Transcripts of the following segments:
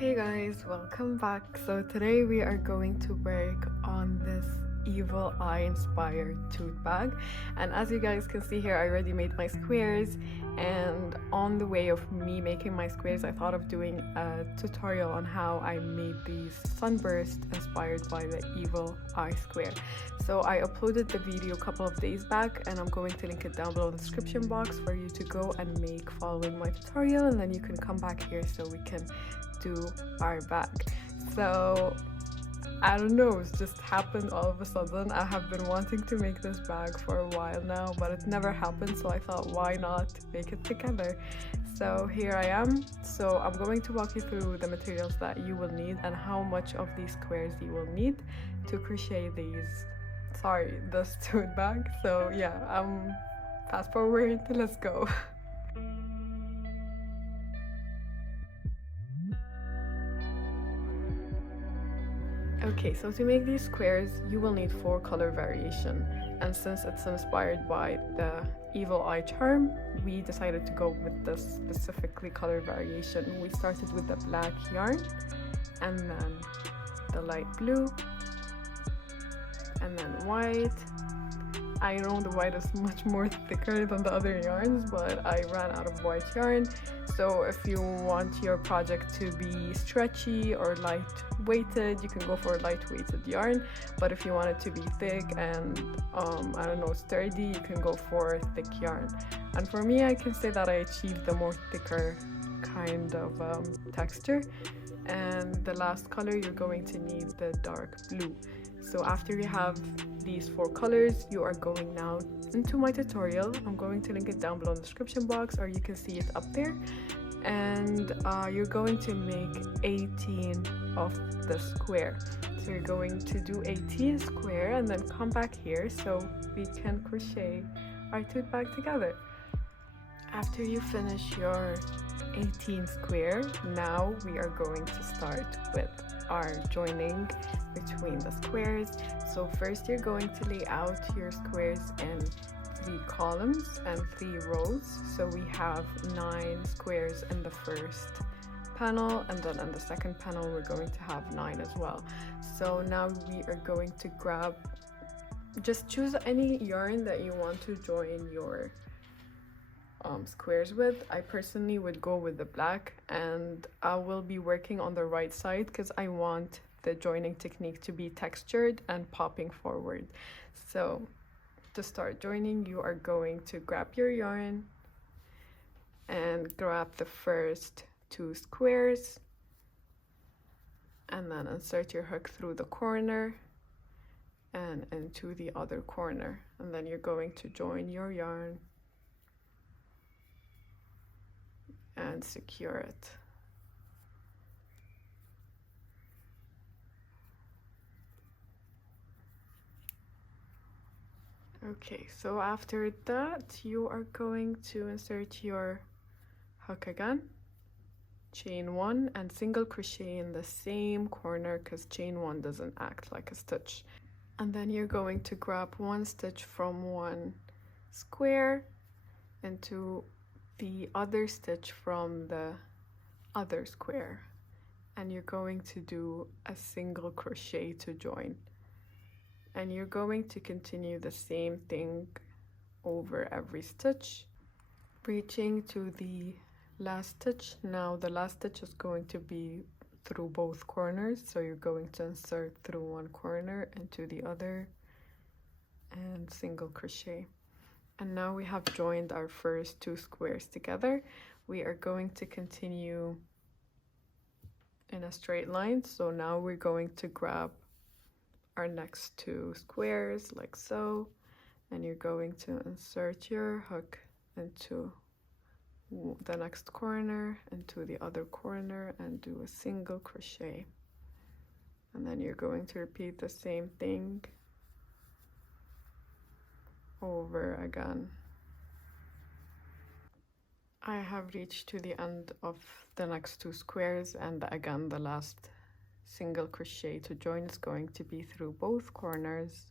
Hey guys, welcome back. So today we are going to work on this evil eye inspired tote bag, and as you guys can see here, I already made my squares, and on the way of me making my squares I thought of doing a tutorial on how I made these Sunburst inspired by the evil eye square. So I uploaded the video a couple of days back, and I'm going to link it down below in the description box for you to go and make following my tutorial, and then you can come back here so we can do our bag. So I don't know, it just happened all of a sudden. I have been wanting to make this bag for a while now, but it never happened, so I thought why not make it together. So here I am. So I'm going to walk you through the materials that you will need and how much of these squares you will need to crochet this tote bag. So yeah, fast forward, let's go. Okay, so to make these squares, you will need 4 color variation, and since it's inspired by the evil eye charm, we decided to go with this specifically color variation. We started with the black yarn, and then the light blue, and then white. I know the white is much more thicker than the other yarns, but I ran out of white yarn. So if you want your project to be stretchy or light-weighted, you can go for a light-weighted yarn. But if you want it to be thick and, I don't know, sturdy, you can go for thick yarn. And for me, I can say that I achieved the more thicker kind of texture. And the last color, you're going to need the dark blue. So after you have these 4 colors, you are going now into my tutorial. I'm going to link it down below in the description box, or you can see it up there. And you're going to make 18 of the square. So you're going to do 18 square and then come back here so we can crochet our tote bag together. After you finish your 18 square, now we are going to start with our joining between the squares. So first you're going to lay out your squares in 3 columns and 3 rows. So we have 9 squares in the first panel, and then in the second panel we're going to have 9 as well. So now we are going to just choose any yarn that you want to join your squares with. I personally would go with the black, and I will be working on the right side because I want the joining technique to be textured and popping forward. So to start joining, you are going to grab your yarn and grab the first 2 squares, and then insert your hook through the corner and into the other corner, and then you're going to join your yarn and secure it. Okay, so after that you are going to insert your hook again, chain 1, and single crochet in the same corner because chain 1 doesn't act like a stitch. And then you're going to grab 1 stitch from 1 square into the other stitch from the other square, and you're going to do a single crochet to join, and you're going to continue the same thing over every stitch, reaching to the last stitch. Now the last stitch is going to be through both corners, so you're going to insert through one corner into the other and single crochet. And now we have joined our first 2 squares together. We are going to continue in a straight line. So now we're going to grab our next 2 squares like so, and you're going to insert your hook into the next corner, into the other corner, and do a single crochet. And then you're going to repeat the same thing over again. I have reached to the end of the next 2 squares, and again the last single crochet to join is going to be through both corners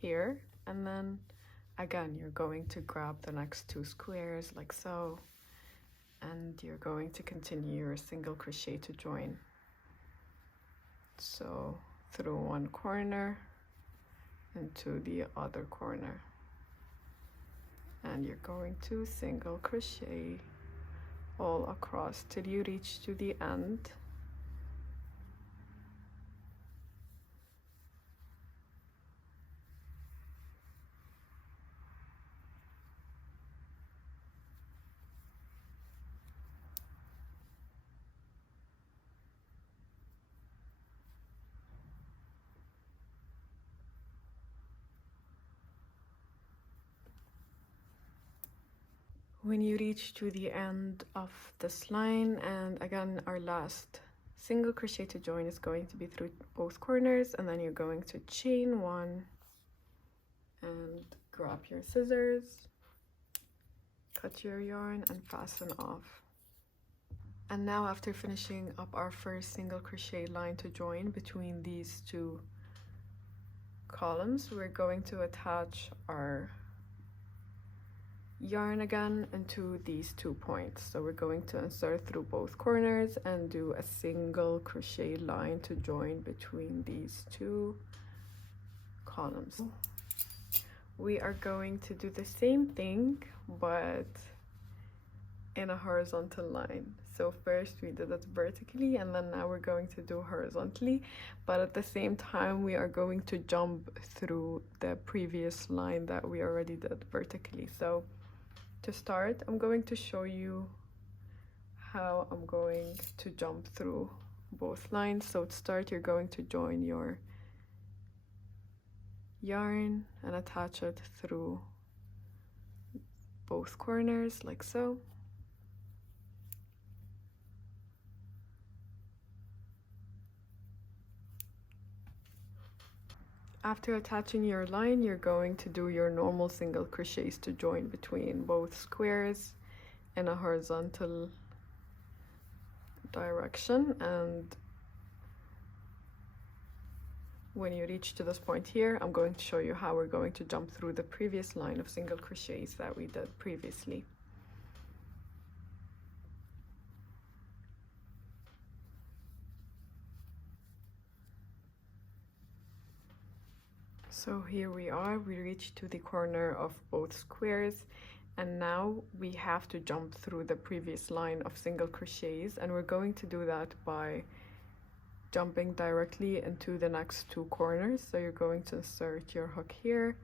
here, and then again you're going to grab the next 2 squares like so, and you're going to continue your single crochet to join. So through one corner into the other corner, and you're going to single crochet all across till you reach to the end. When you reach to the end of this line, and again our last single crochet to join is going to be through both corners, and then you're going to chain one and grab your scissors, cut your yarn and fasten off. And now, after finishing up our first single crochet line to join between these two columns, we're going to attach our yarn again into these 2 points. So we're going to insert through both corners and do a single crochet line to join between these 2 columns. We are going to do the same thing but in a horizontal line. So first we did it vertically, and then now we're going to do horizontally, but at the same time we are going to jump through the previous line that we already did vertically. So to start, I'm going to show you how I'm going to jump through both lines. So to start, you're going to join your yarn and attach it through both corners like so. After attaching your line, you're going to do your normal single crochets to join between both squares in a horizontal direction. And when you reach to this point here, I'm going to show you how we're going to jump through the previous line of single crochets that we did previously. So here we are, we reached to the corner of both squares, and now we have to jump through the previous line of single crochets, and we're going to do that by jumping directly into the next 2 corners. So you're going to insert your hook here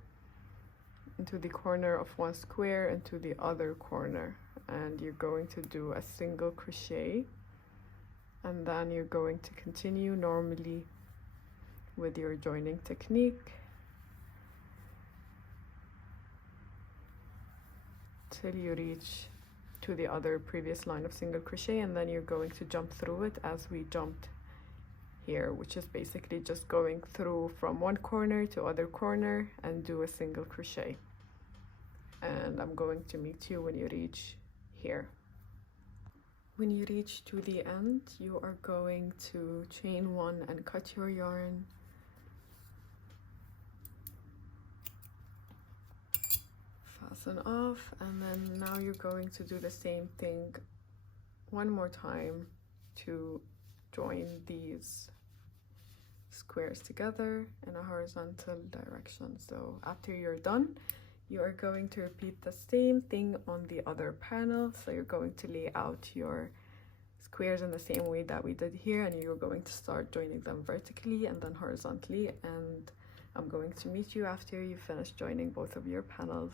into the corner of one square into the other corner, and you're going to do a single crochet, and then you're going to continue normally with your joining technique till you reach to the other previous line of single crochet, and then you're going to jump through it as we jumped here, which is basically just going through from one corner to other corner and do a single crochet. And I'm going to meet you when you reach here. When you reach to the end, you are going to chain one and cut your yarn, fasten off, and then now you're going to do the same thing one more time to join these squares together in a horizontal direction. So after you're done, you are going to repeat the same thing on the other panel. So you're going to lay out your squares in the same way that we did here, and you're going to start joining them vertically and then horizontally, and I'm going to meet you after you finish joining both of your panels.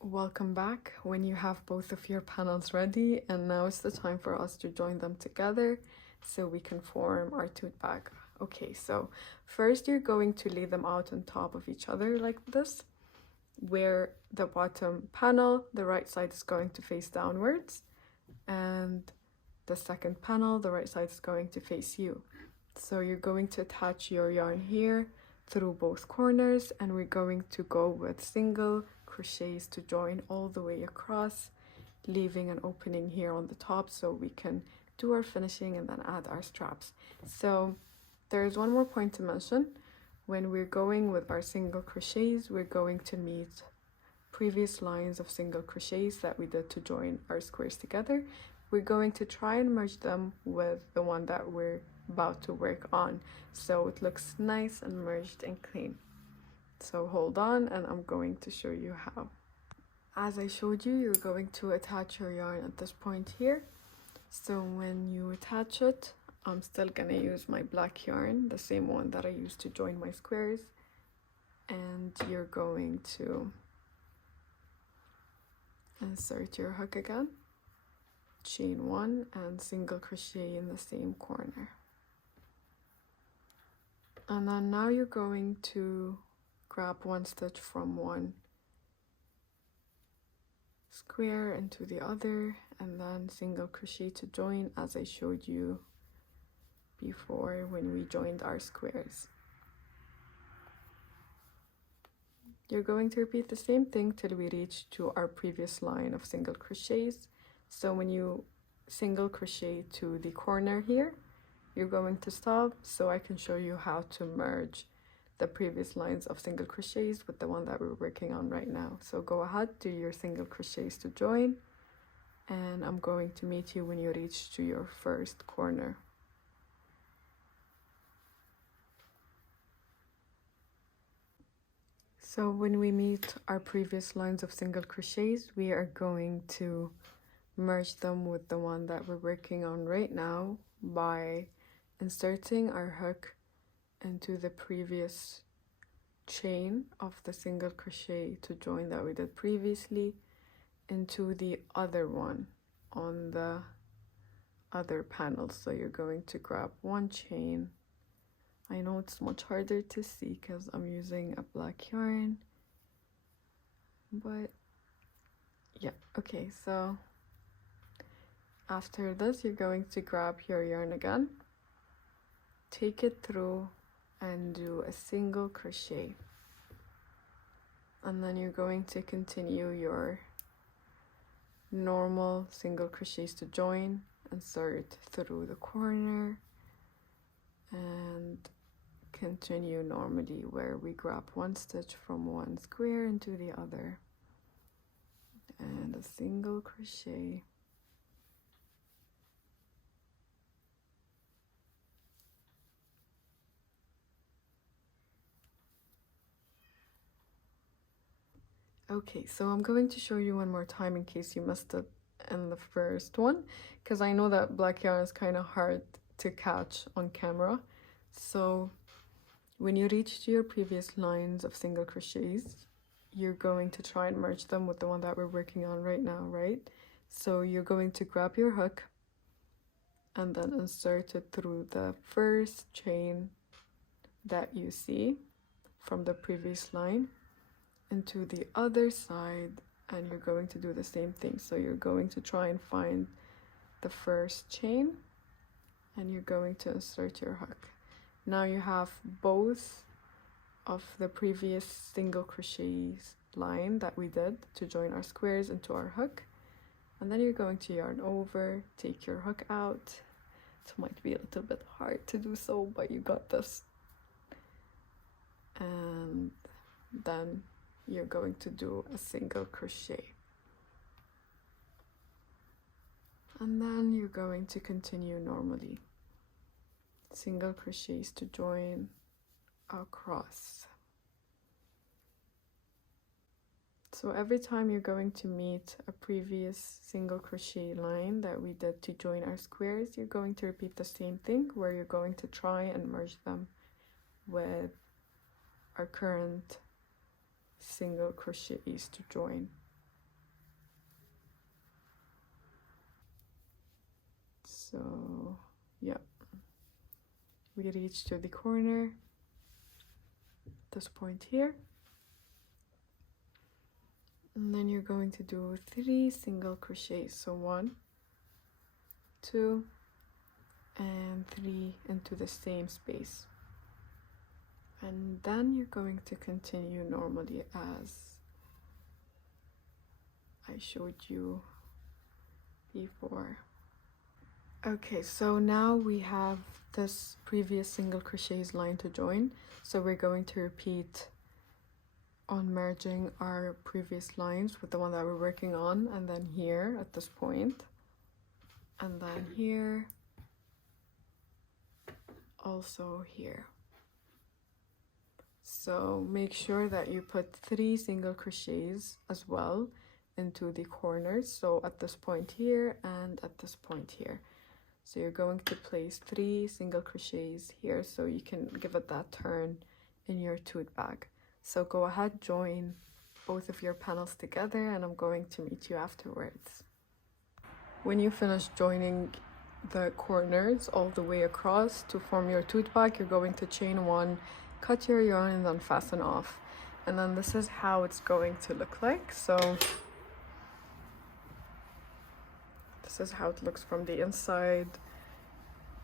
Welcome back when you have both of your panels ready, and now it's the time for us to join them together so we can form our tote bag. Okay, so first you're going to lay them out on top of each other like this, where the bottom panel, the right side is going to face downwards, and the second panel, the right side is going to face you. So you're going to attach your yarn here through both corners, and we're going to go with single crochets to join all the way across, leaving an opening here on the top so we can do our finishing and then add our straps. So there's one more point to mention. When we're going with our single crochets, we're going to meet previous lines of single crochets that we did to join our squares together. We're going to try and merge them with the one that we're about to work on, so it looks nice and merged and clean. So hold on, and I'm going to show you how. As I showed you, you're going to attach your yarn at this point here. So when you attach it, I'm still gonna use my black yarn, the same one that I used to join my squares, and you're going to insert your hook again, chain 1 and single crochet in the same corner. And then now you're going to grab one stitch from one square into the other, and then single crochet to join as I showed you before when we joined our squares. You're going to repeat the same thing till we reach to our previous line of single crochets. So when you single crochet to the corner here, you're going to stop so I can show you how to merge the previous lines of single crochets with the one that we're working on right now. So go ahead, do your single crochets to join, and I'm going to meet you when you reach to your first corner. So when we meet our previous lines of single crochets, we are going to merge them with the one that we're working on right now by inserting our hook into the previous chain of the single crochet to join that we did previously into the other one on the other panel. So you're going to grab one chain. I know it's much harder to see because I'm using a black yarn, but yeah, okay, so after this you're going to grab your yarn again, take it through and do a single crochet, and then you're going to continue your normal single crochets to join, insert through the corner, and continue normally where we grab one stitch from one square into the other and a single crochet. Okay, so I'm going to show you one more time in case you missed it in the first one, because I know that black yarn is kind of hard to catch on camera. So when you reach to your previous lines of single crochets, you're going to try and merge them with the one that we're working on right now, right? So you're going to grab your hook and then insert it through the first chain that you see from the previous line into the other side, and you're going to do the same thing. So you're going to try and find the first chain and you're going to insert your hook. Now you have both of the previous single crochets line that we did to join our squares into our hook, and then you're going to yarn over, take your hook out. It might be a little bit hard to do so, but you got this. And then you're going to do a single crochet, and then you're going to continue normally, single crochets to join across. So every time you're going to meet a previous single crochet line that we did to join our squares, you're going to repeat the same thing where you're going to try and merge them with our current single crochets to join. So yeah, we reach to the corner at this point here, and then you're going to do 3 single crochets. So 1, 2, and 3 into the same space, and then you're going to continue normally as I showed you before. Okay, so now we have this previous single crochets line to join, so we're going to repeat on merging our previous lines with the one that we're working on, and then here at this point, and then here, also here. So make sure that you put 3 single crochets as well into the corners, so at this point here and at this point here. So you're going to place 3 single crochets here so you can give it that turn in your tote bag. So go ahead, join both of your panels together, and I'm going to meet you afterwards. When you finish joining the corners all the way across to form your tote bag, you're going to chain 1, cut your yarn, and then fasten off. And then this is how it's going to look like. So this is how it looks from the inside,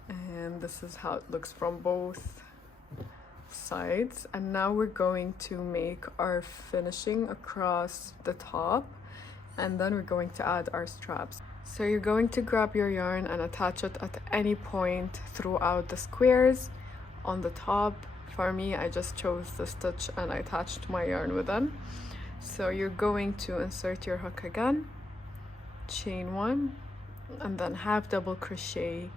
and this is how it looks from both sides. And now we're going to make our finishing across the top, and then we're going to add our straps. So you're going to grab your yarn and attach it at any point throughout the squares on the top. For me, I just chose the stitch and I attached my yarn with them. So you're going to insert your hook again, chain 1, and then half double crochet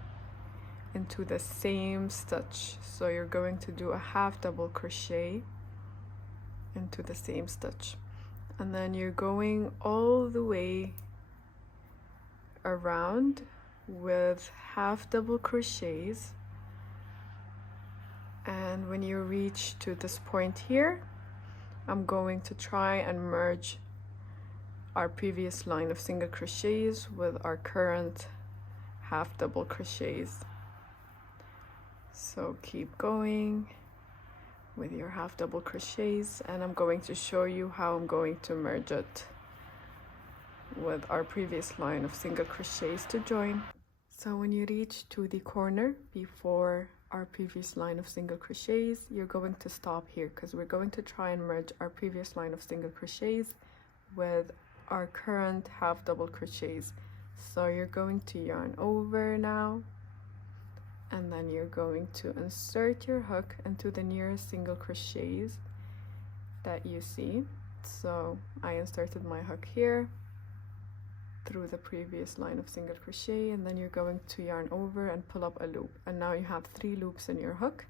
into the same stitch. So you're going to do a half double crochet into the same stitch, and then you're going all the way around with half double crochets. And when you reach to this point here, I'm going to try and merge our previous line of single crochets with our current half double crochets. So keep going with your half double crochets, and I'm going to show you how I'm going to merge it with our previous line of single crochets to join. So when you reach to the corner before our previous line of single crochets, you're going to stop here because we're going to try and merge our previous line of single crochets with our current half double crochets. So you're going to yarn over now, and then you're going to insert your hook into the nearest single crochets that you see. So I inserted my hook here through the previous line of single crochet, and then you're going to yarn over and pull up a loop, and now you have 3 loops in your hook,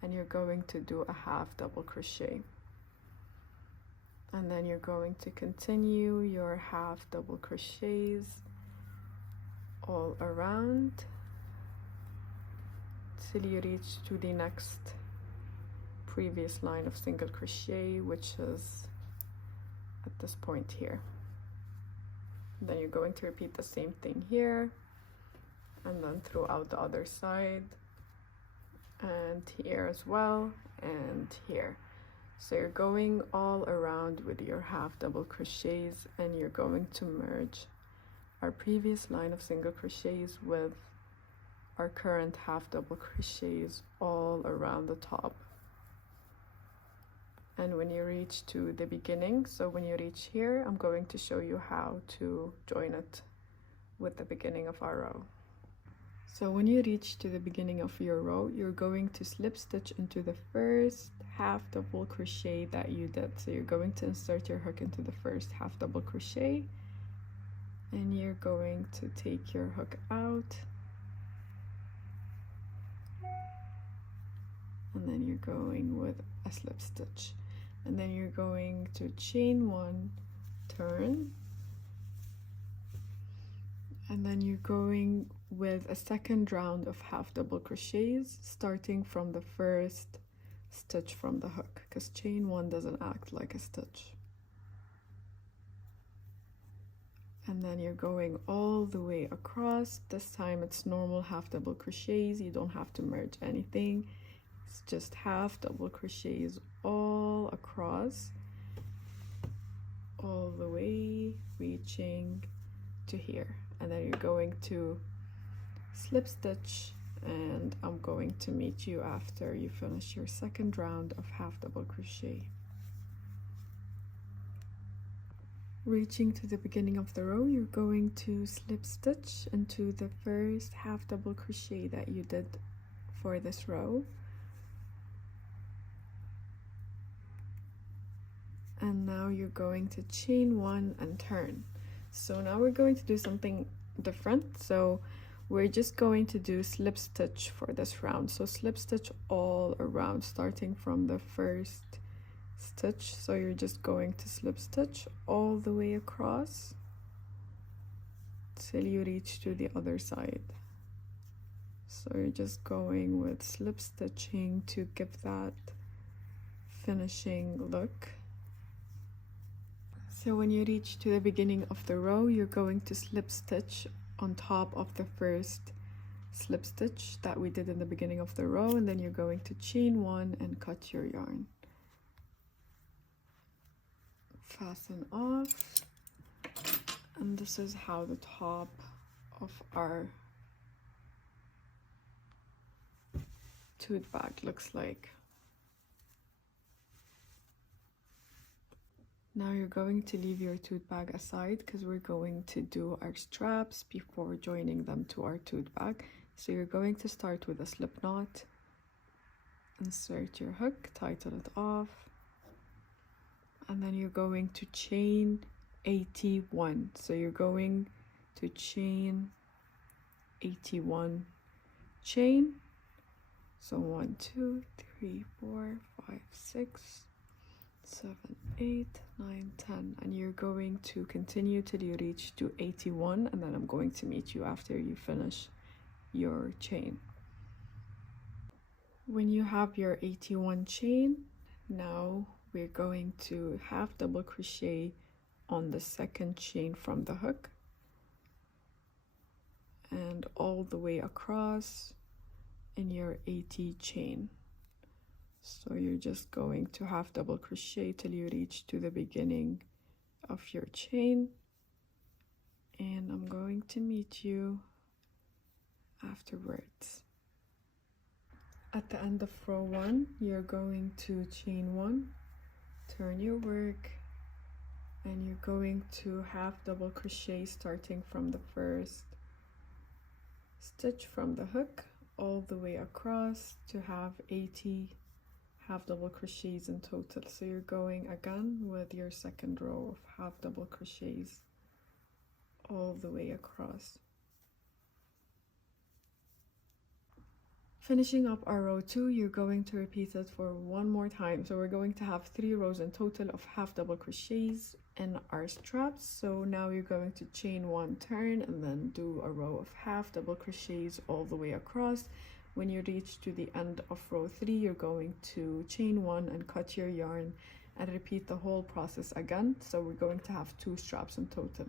and you're going to do a half double crochet, and then you're going to continue your half double crochets all around till you reach to the next previous line of single crochet, which is at this point here. Then you're going to repeat the same thing here, and then throughout the other side, and here as well, and here. So you're going all around with your half double crochets, and you're going to merge our previous line of single crochets with our current half double crochets all around the top. And when you reach to the beginning, so when you reach here, I'm going to show you how to join it with the beginning of our row. So when you reach to the beginning of your row, you're going to slip stitch into the first half double crochet that you did. So you're going to insert your hook into the first half double crochet, and you're going to take your hook out, and then you're going with a slip stitch, and then you're going to chain 1, turn, and then you're going with a second round of half double crochets starting from the first stitch from the hook, because chain 1 doesn't act like a stitch. And then you're going all the way across. This time it's normal half double crochets, you don't have to merge anything. It's just half double crochets all across, all the way reaching to here, and then you're going to slip stitch, and I'm going to meet you after you finish your second round of half double crochet. Reaching to the beginning of the row, you're going to slip stitch into the first half double crochet that you did for this row, you're going to chain one and turn. So now we're going to do something different. So we're just going to do slip stitch for this round. So slip stitch all around, starting from the first stitch. So you're just going to slip stitch all the way across till you reach to the other side. So you're just going with slip stitching to give that finishing look. So when you reach to the beginning of the row, you're going to slip stitch on top of the first slip stitch that we did in the beginning of the row, and then you're going to chain one and cut your yarn. Fasten off, and this is how the top of our tote bag looks like. Now you're going to leave your tote bag aside because we're going to do our straps before joining them to our tote bag. So you're going to start with a slip knot, insert your hook, tighten it off, and then you're going to chain 81. So you're going to chain 81 chain. So 1, 2, 3, 4, 5, 6, 7, 8, 9, 10, and you're going to continue till you reach to 81, and then I'm going to meet you after you finish your chain. When you have your 81 chain, now we're going to half double crochet on the second chain from the hook and all the way across in your 80 chain. So you're just going to half double crochet till you reach to the beginning of your chain, and I'm going to meet you afterwards. At the end of row 1, you're going to chain 1, turn your work, and you're going to half double crochet starting from the first stitch from the hook all the way across to have 80 half double crochets in total. So you're going again with your second row of half double crochets all the way across. Finishing up our row 2, you're going to repeat it for one more time. So we're going to have 3 rows in total of half double crochets in our straps. So now you're going to chain 1, turn, and then do a row of half double crochets all the way across. When you reach to the end of row 3, you're going to chain 1 and cut your yarn and repeat the whole process again. So we're going to have 2 straps in total.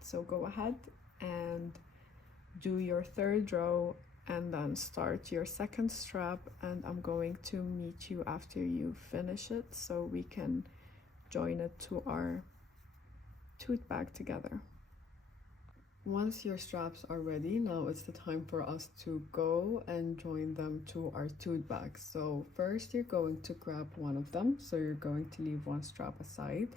So go ahead and do your 3rd row and then start your 2nd strap, and I'm going to meet you after you finish it so we can join it to our tote bag together. Once your straps are ready, now it's the time for us to go and join them to our tote bag. So first you're going to grab one of them, so you're going to leave one strap aside,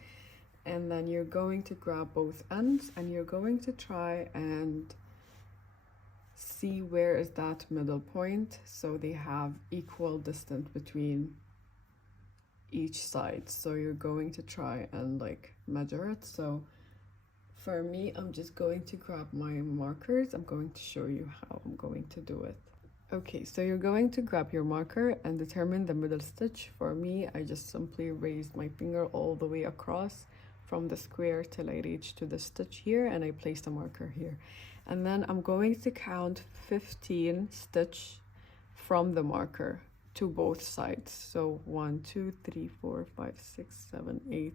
and then you're going to grab both ends and you're going to try and see where is that middle point so they have equal distance between each side. So you're going to try and like measure it. So for me, I'm just going to grab my markers. I'm going to show you how I'm going to do it. Okay, so you're going to grab your marker and determine the middle stitch. For me, I just simply raised my finger all the way across from the square till I reach to the stitch here, and I placed a marker here. And then I'm going to count 15 stitch from the marker to both sides. So 1, 2, 3, 4, 5, 6, 7, 8,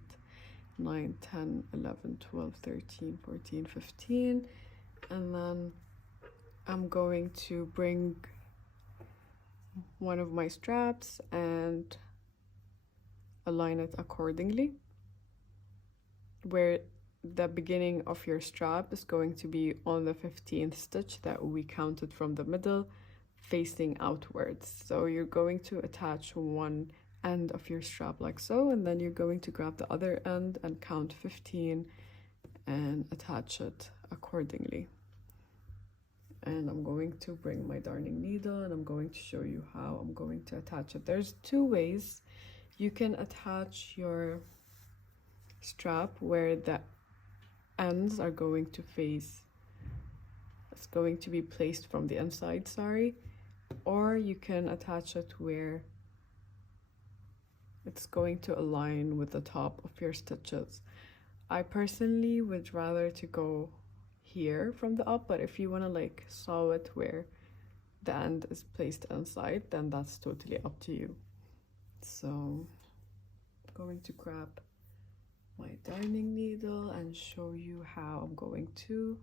9, 10, 11, 12, 13, 14, 15. And then I'm going to bring one of my straps and align it accordingly, where the beginning of your strap is going to be on the 15th stitch that we counted from the middle, facing outwards. So you're going to attach one end of your strap like so, and then you're going to grab the other end and count 15 and attach it accordingly. And I'm going to bring my darning needle and I'm going to show you how I'm going to attach it. There's 2 ways you can attach your strap where the ends are going to face. It's going to be placed from the inside, sorry, or you can attach it where it's going to align with the top of your stitches. I personally would rather to go here from the up, but if you want to like sew it where the end is placed inside, then that's totally up to you. So I'm going to grab my darning needle and show you how I'm going to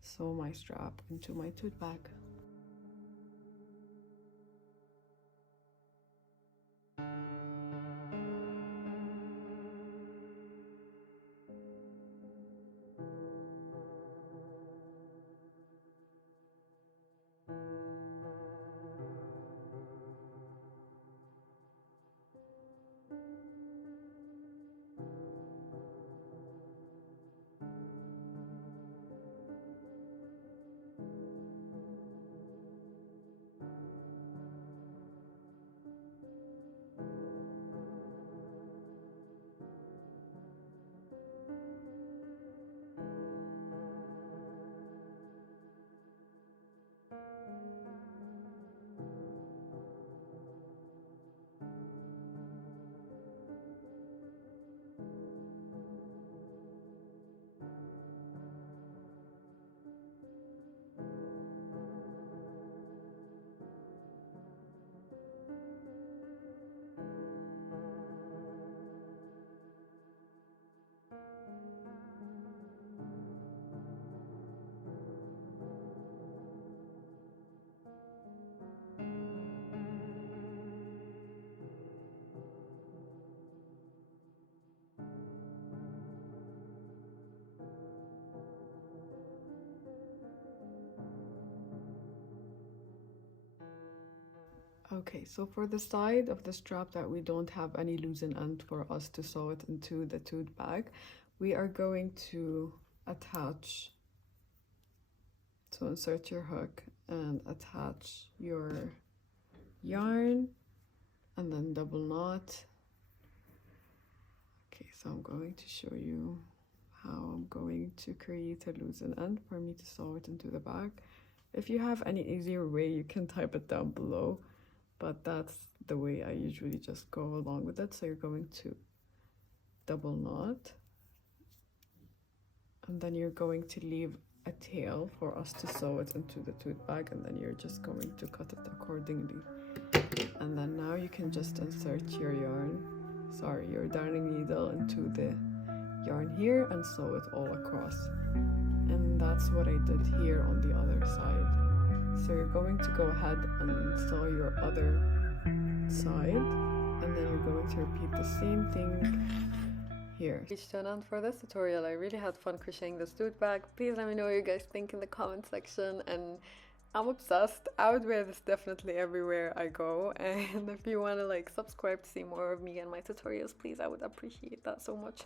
sew my strap into my tote bag. Okay, so for the side of the strap that we don't have any loosen end for us to sew it into the tote bag, we are going to attach, so insert your hook and attach your yarn and then double knot. Okay, so I'm going to show you how I'm going to create a loosen end for me to sew it into the bag. If you have any easier way, you can type it down below, but that's the way I usually just go along with it. So you're going to double knot, and then you're going to leave a tail for us to sew it into the tote bag, and then you're just going to cut it accordingly. And then now you can just insert your your darning needle into the yarn here and sew it all across. And that's what I did here on the other side. So you're going to go ahead and sew your other side, and then you're going to repeat the same thing here. Reached to an end for this tutorial. I really had fun crocheting this tote bag. Please let me know what you guys think in the comment section, and I'm obsessed. I would wear this definitely everywhere I go, and if you want to like subscribe to see more of me and my tutorials, please, I would appreciate that so much.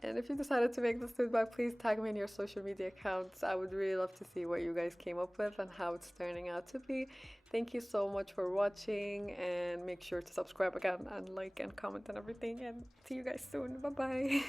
And if you decided to make this tote bag, please tag me in your social media accounts. I would really love to see what you guys came up with and how it's turning out to be. Thank you so much for watching, and make sure to subscribe again and like and comment and everything, and see you guys soon. Bye bye.